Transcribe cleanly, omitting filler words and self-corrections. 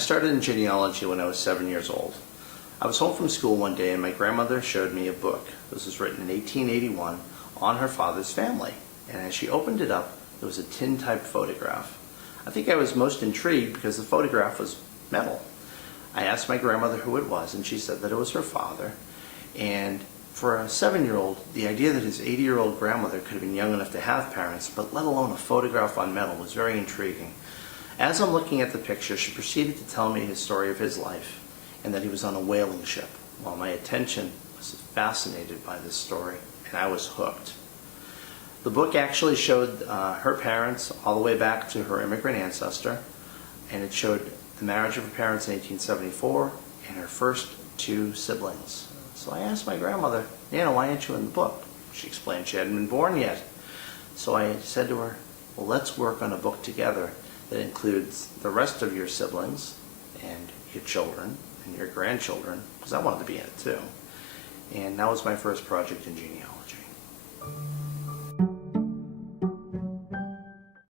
started in genealogy when I was 7 years old. I was home from school one day and my grandmother showed me a book. This was written in 1881 on her father's family. And as she opened it up, there was a tin-type photograph. I think I was most intrigued because the photograph was metal. I asked my grandmother who it was and she said that it was her father. And for a 7-year-old, the idea that his 80-year-old grandmother could have been young enough to have parents, but let alone a photograph on metal, was very intriguing. As I'm looking at the picture, she proceeded to tell me his story of his life and that he was on a whaling ship. Well, my attention was fascinated by this story and I was hooked. The book actually showed her parents all the way back to her immigrant ancestor, and it showed the marriage of her parents in 1874 and her first 2 siblings. So I asked my grandmother, Nana, why aren't you in the book? She explained she hadn't been born yet. So I said to her, well, let's work on a book together that includes the rest of your siblings and your children and your grandchildren, because I wanted to be in it too. And that was my first project in genealogy.